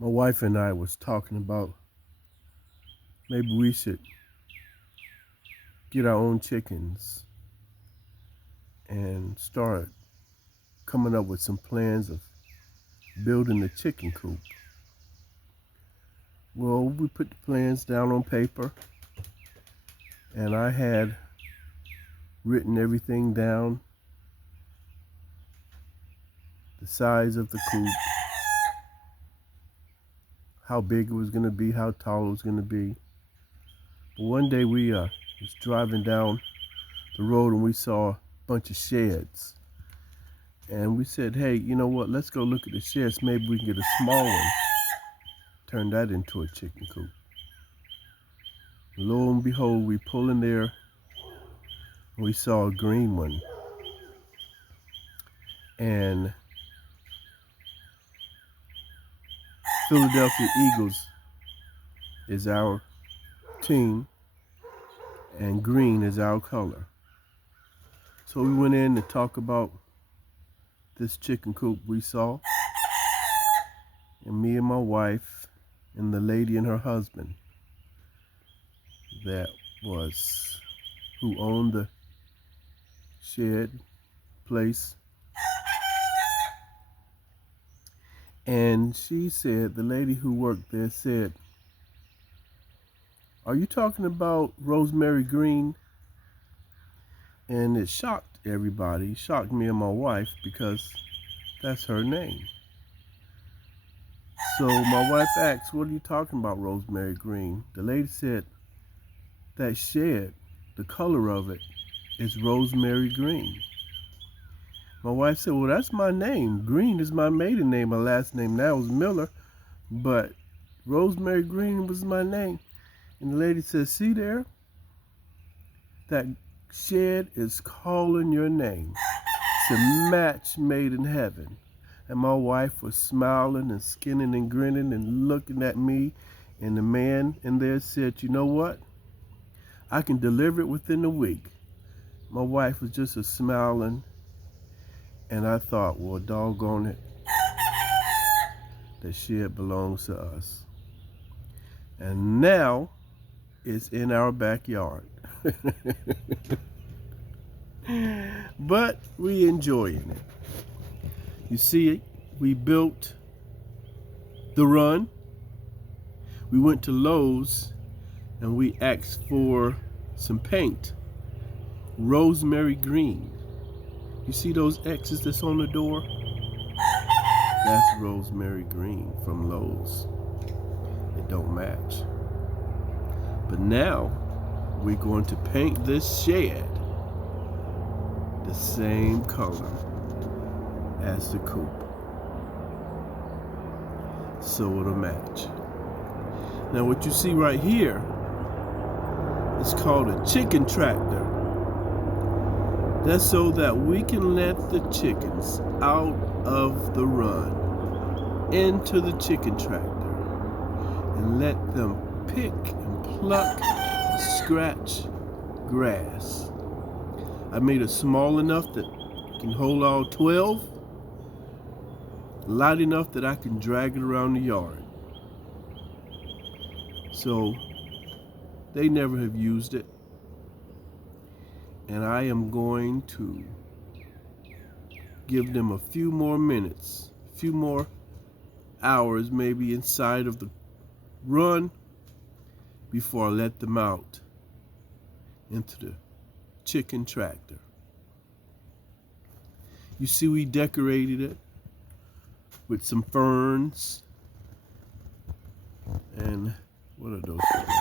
My wife and I was talking about maybe we should get our own chickens and start coming up with some plans of building a chicken coop. Well, we put the plans down on paper and I had written everything down, the size of the coop, how big it was going to be, how tall it was going to be. But one day we was driving down the road and we saw a bunch of sheds. And we said, hey, you know what, let's go look at the sheds. Maybe we can get a small one, turn that into a chicken coop. Lo and behold, we pull in there and we saw a green one. And Philadelphia Eagles is our team and green is our color. So we went in to talk about this chicken coop we saw. And me and my wife and the lady and her husband that was who owned the shed place. And she said, the lady who worked there said, are you talking about Rosemary Green? And it shocked everybody, shocked me and my wife because that's her name. So my wife asked, what are you talking about, Rosemary Green? The lady said, that shed, the color of it is rosemary green. My wife said, well, that's my name. Green is my maiden name. My last name now is Miller, but Rosemary Green was my name. And the lady said, see there? That shed is calling your name. It's a match made in heaven. And my wife was smiling and skinning and grinning and looking at me. And the man in there said, you know what? I can deliver it within a week. My wife was just a smiling. And I thought, well, doggone it. The shed belongs to us. And now it's in our backyard. But we enjoying it. You see, we built the run. We went to Lowe's and we asked for some paint. Rosemary green. You see those X's that's on the door? That's rosemary green from Lowe's. It don't match. But now we're going to paint this shed the same color as the coop, so it'll match. Now what you see right here is called a chicken tractor. That's so that we can let the chickens out of the run into the chicken tractor and let them pick and pluck and scratch grass. I made it small enough that it can hold all 12, light enough that I can drag it around the yard. So they never have used it. And I am going to give them a few more minutes, a few more hours maybe inside of the run before I let them out into the chicken tractor. You see, we decorated it with some ferns. And what are those plants?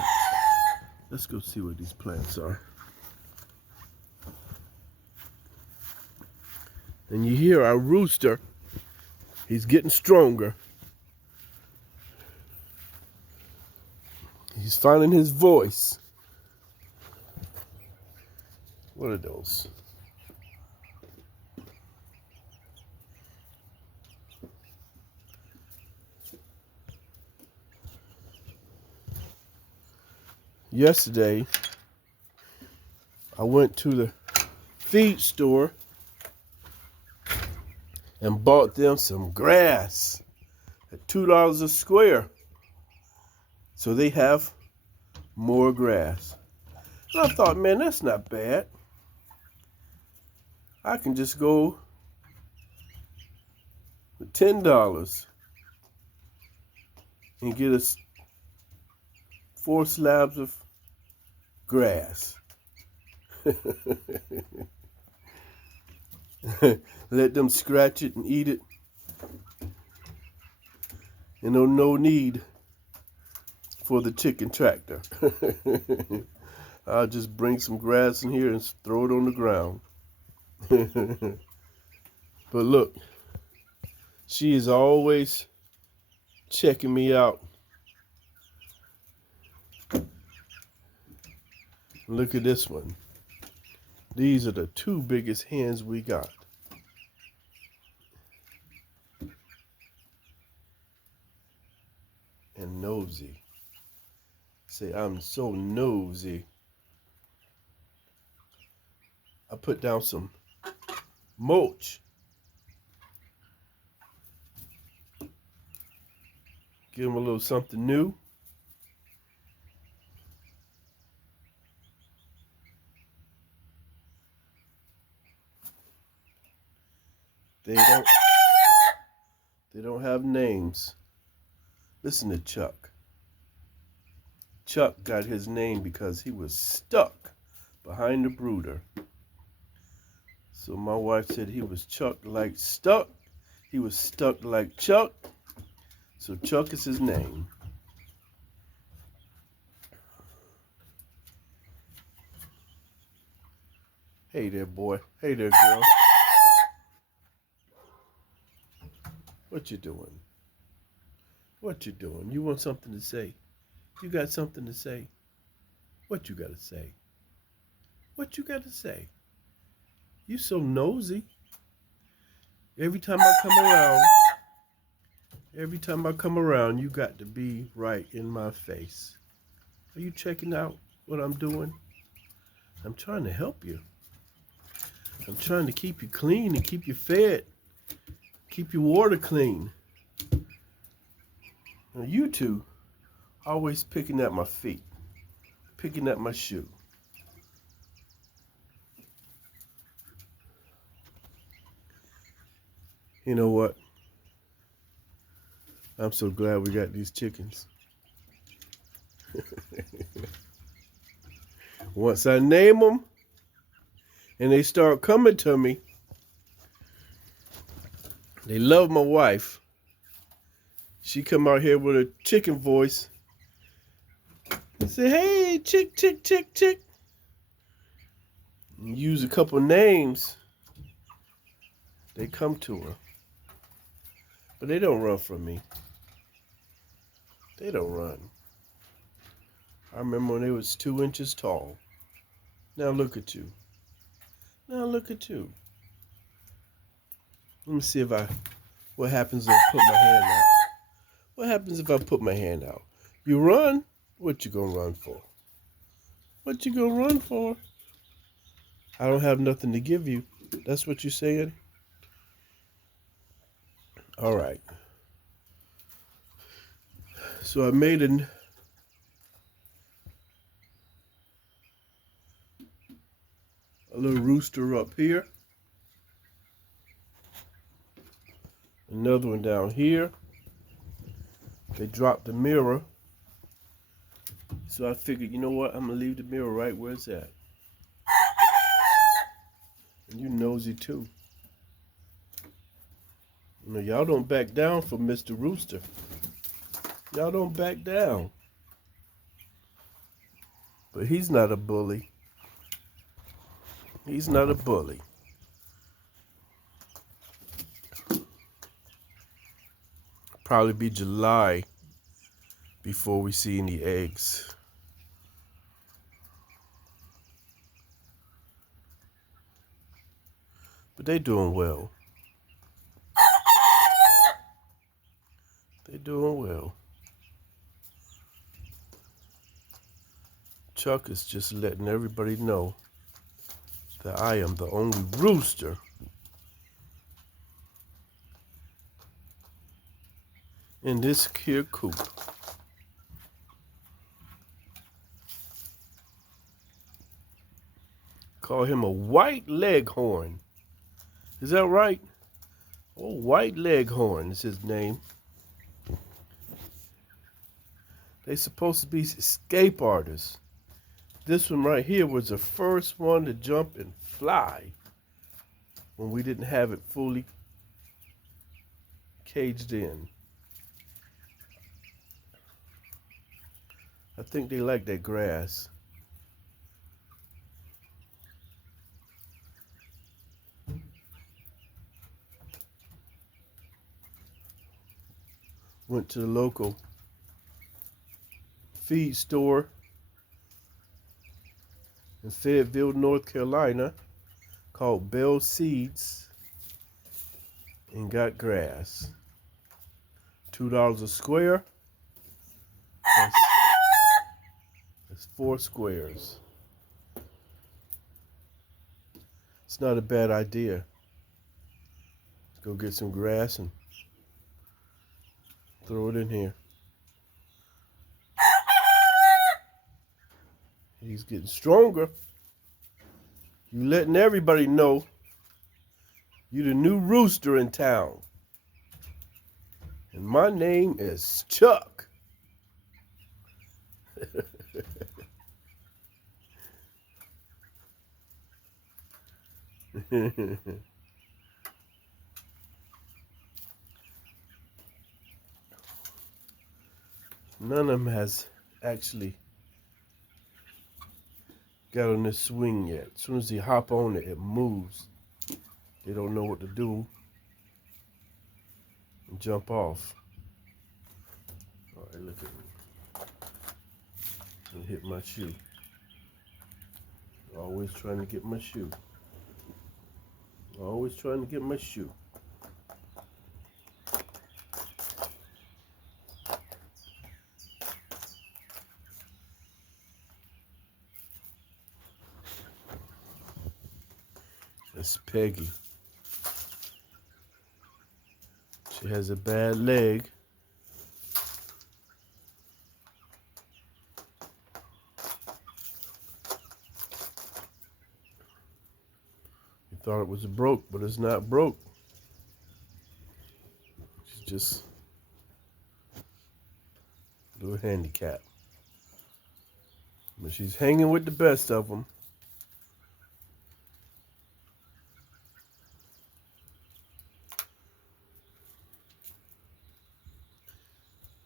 Let's go see what these plants are. And you hear our rooster, he's getting stronger. He's finding his voice. What are those? Yesterday, I went to the feed store and bought them some grass at $2 a square. So they have more grass. And I thought, man, that's not bad. I can just go with $10 and get us 4 slabs of grass. Let them scratch it and eat it. And no need for the chicken tractor. I'll just bring some grass in here and throw it on the ground. But look, she is always checking me out. Look at this one. These are the 2 biggest hens we got. And nosy. Say, I'm so nosy. I put down some mulch. Give them a little something new. They don't have names. Listen to Chuck. Chuck got his name because he was stuck behind the brooder. So my wife said he was Chuck like stuck. He was stuck like Chuck. So Chuck is his name. Hey there, boy. Hey there, girl. What you doing? What you doing? You want something to say? You got something to say? What you got to say? What you got to say? You so nosy. Every time I come around, you got to be right in my face. Are you checking out what I'm doing? I'm trying to help you. I'm trying to keep you clean and keep you fed. Keep your water clean. Now you two always picking at my feet, picking at my shoe. You know what? I'm so glad we got these chickens. Once I name them and they start coming to me, they love my wife. She come out here with a chicken voice and say, hey, chick, chick, chick, chick. And use a couple names. They come to her. But they don't run from me. They don't run. I remember when they was 2 inches tall. Now look at you. Now look at you. Let me see what happens if I put my hand out. What happens if I put my hand out? You run? What you gonna run for? What you gonna run for? I don't have nothing to give you. That's what you're saying? All right. So I made a little rooster up here. Another one down here. They dropped the mirror. So I figured, you know what? I'm going to leave the mirror right where it's at. And you nosy too. You know, y'all don't back down for Mr. Rooster. Y'all don't back down. But he's not a bully. He's not a bully. Probably be July before we see any eggs. But they doing well. They doing well. Chuck is just letting everybody know that I am the only rooster in this here coop. Call him a white leghorn. Is that right? Oh, white leghorn is his name. They supposed to be escape artists. This one right here was the first one to jump and fly when we didn't have it fully caged in. I think they like that grass. Went to the local feed store in Fayetteville, North Carolina, called Bell Seeds, and got grass. $2 a square. That's 4 squares. It's not a bad idea. Let's go get some grass and throw it in here. He's getting stronger. You letting everybody know you the new rooster in town. And my name is Chuck. None of them has actually got on this swing yet. As soon as they hop on it, it moves. They don't know what to do and jump off. All right, look at me. And hit my shoe. Always trying to get my shoe. Always trying to get my shoe. That's Peggy. She has a bad leg. You thought it was broke, but it's not broke. She's just a little handicapped. But she's hanging with the best of them.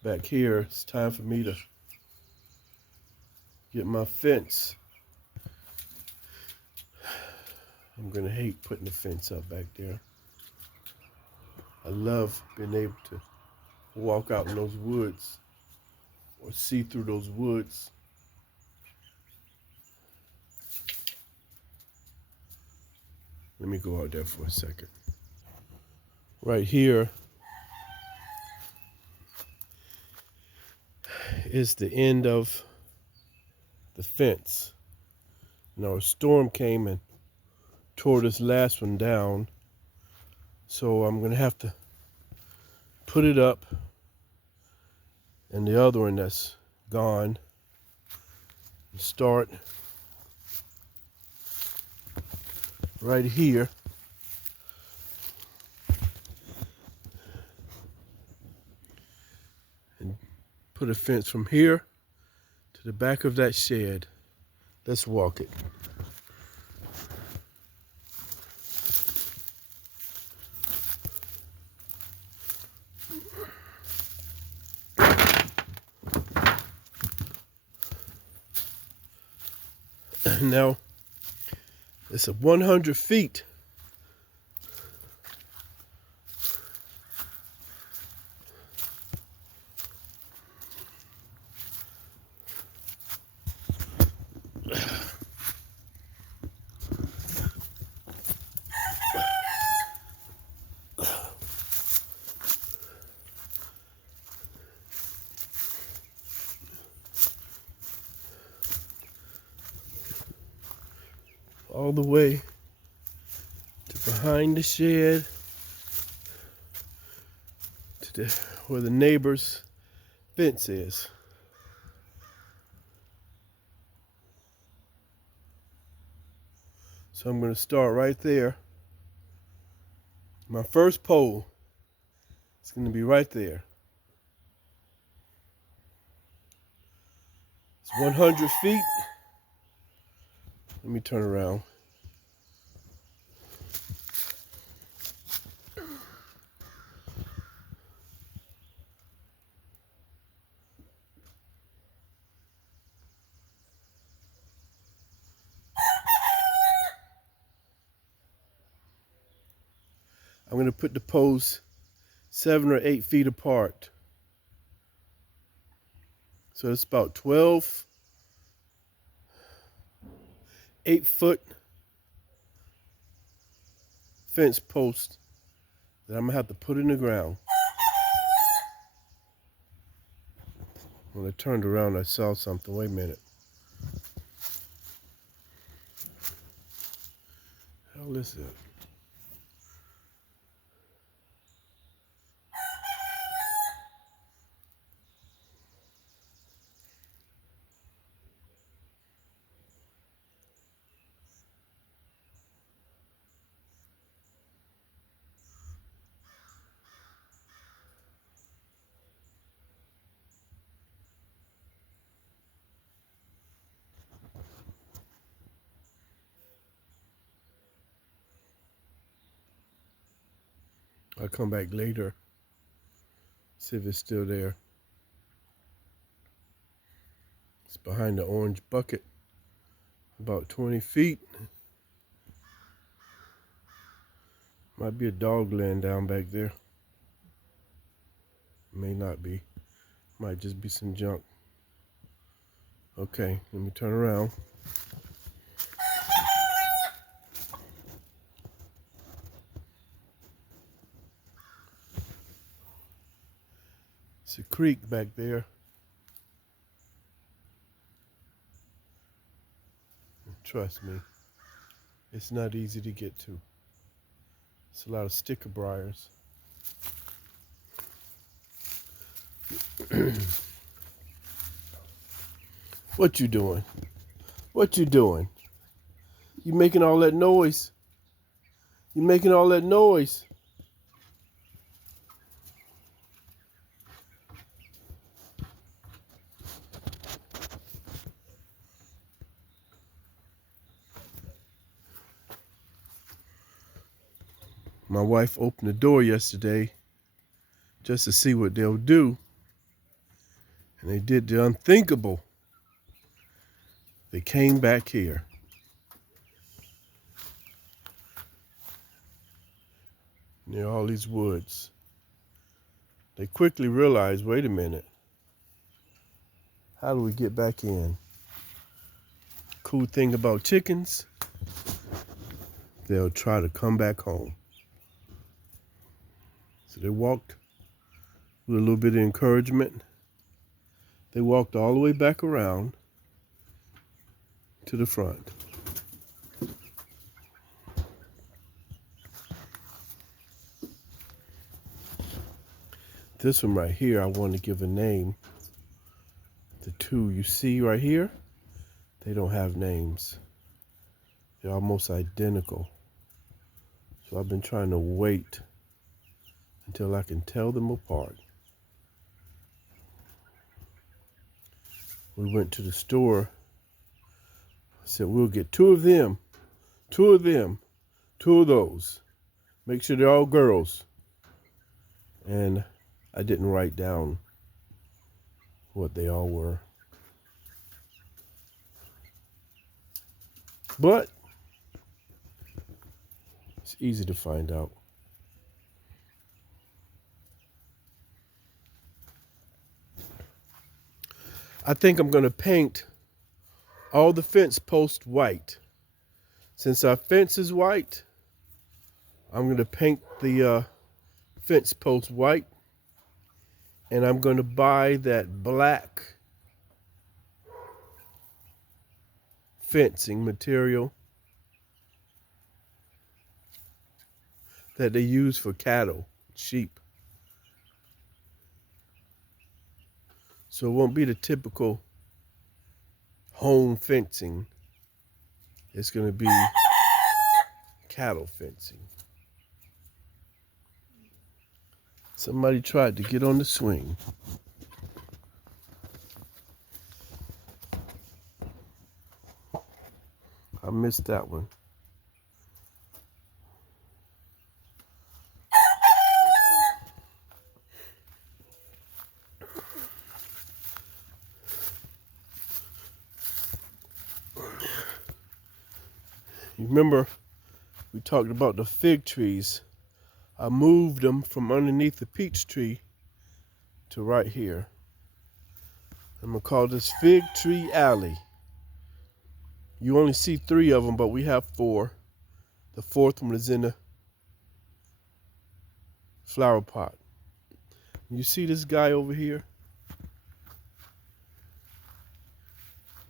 Back here, it's time for me to get my fence. I'm gonna hate putting the fence up back there. I love being able to walk out in those woods or see through those woods. Let me go out there for a second. Right here is the end of the fence. Now a storm came and tore this last one down, so I'm gonna have to put it up, and the other one that's gone, and start right here. And put a fence from here to the back of that shed. Let's walk it. Now, it's a 100 feet. All the way to behind the shed to where the neighbor's fence is. So I'm going to start right there. My first pole is going to be right there. It's 100 feet. Let me turn around. I'm going to put the poles 7 or 8 feet apart. So it's about 12 8-foot fence posts that I'm going to have to put in the ground. When I turned around, I saw something. Wait a minute. What the hell is that? I'll come back later, see if it's still there. It's behind the orange bucket, about 20 feet. Might be a dog laying down back there. May not be. Might just be some junk. Okay, let me turn around. It's a creek back there. Trust me, it's not easy to get to. It's a lot of sticker briars. What you doing? What you doing? You making all that noise? You making all that noise? My wife opened the door yesterday just to see what they'll do. And they did the unthinkable. They came back here. Near all these woods. They quickly realized, wait a minute. How do we get back in? Cool thing about chickens, they'll try to come back home. So they walked with a little bit of encouragement. They walked all the way back around to the front. This one right here, I want to give a name. The two you see right here, they don't have names. They're almost identical. So I've been trying to wait until I can tell them apart. We went to the store. I said, we'll get two of them, two of those. Make sure they're all girls. And I didn't write down what they all were. But it's easy to find out. I think I'm going to paint all the fence posts white. Since our fence is white, I'm going to paint the fence posts white. And I'm going to buy that black fencing material that they use for cattle, sheep. So it won't be the typical home fencing. It's going to be cattle fencing. Somebody tried to get on the swing. I missed that one. You remember we talked about the fig trees. I moved them from underneath the peach tree to right here. I'm gonna call this Fig Tree Alley. You only see 3 of them, but we have 4. The 4th one is in the flower pot. You see this guy over here?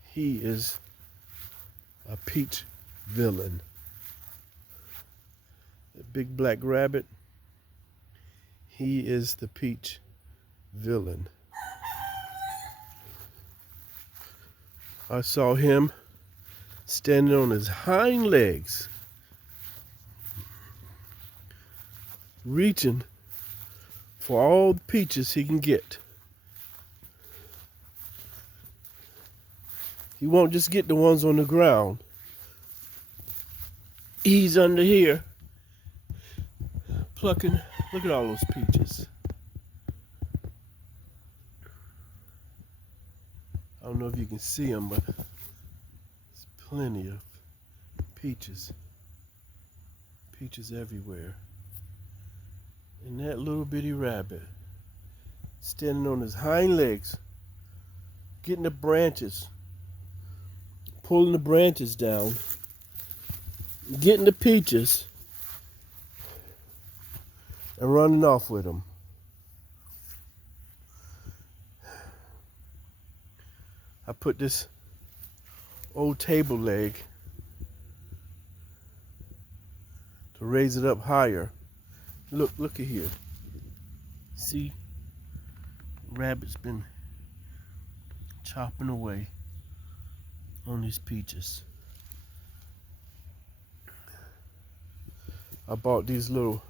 He is a peach villain. The big black rabbit, he is the peach villain. I saw him standing on his hind legs, reaching for all the peaches he can get. He won't just get the ones on the ground. He's under here plucking. Look at all those peaches. I don't know if you can see them, but there's plenty of peaches. Peaches everywhere. And that little bitty rabbit standing on his hind legs, getting the branches, pulling the branches down, getting the peaches, and running off with them. I put this old table leg to raise it up higher. Look at here. See, rabbit's been chopping away on these peaches. I bought these little